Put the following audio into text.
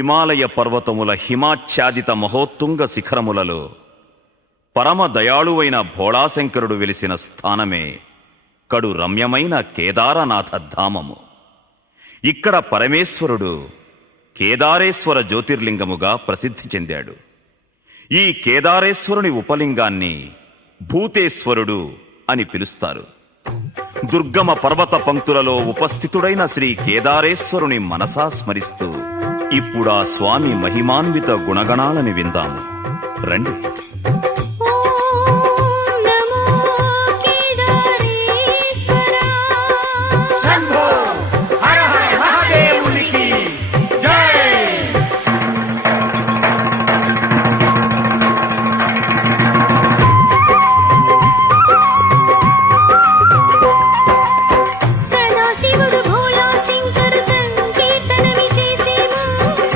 హిమాలయ పర్వతముల హిమాచ్ఛాదిత మహోత్తుంగ శిఖరములలో పరమ దయాళువైన భోళాశంకరుడు వెలిసిన స్థానమే కడు రమ్యమైన కేదారనాథ ధామము. ఇక్కడ పరమేశ్వరుడు కేదారేశ్వర జ్యోతిర్లింగముగా ప్రసిద్ధి చెందాడు. ఈ కేదారేశ్వరుని ఉపలింగాన్ని భూతేశ్వరుడు అని పిలుస్తారు. దుర్గమ పర్వత పంక్తులలో ఉపస్థితుడైన శ్రీ కేదారేశ్వరుని మనసా స్మరిస్తూ ఇప్పుడా స్వామి మహిమాన్విత గుణగణాలని విందాము రండి.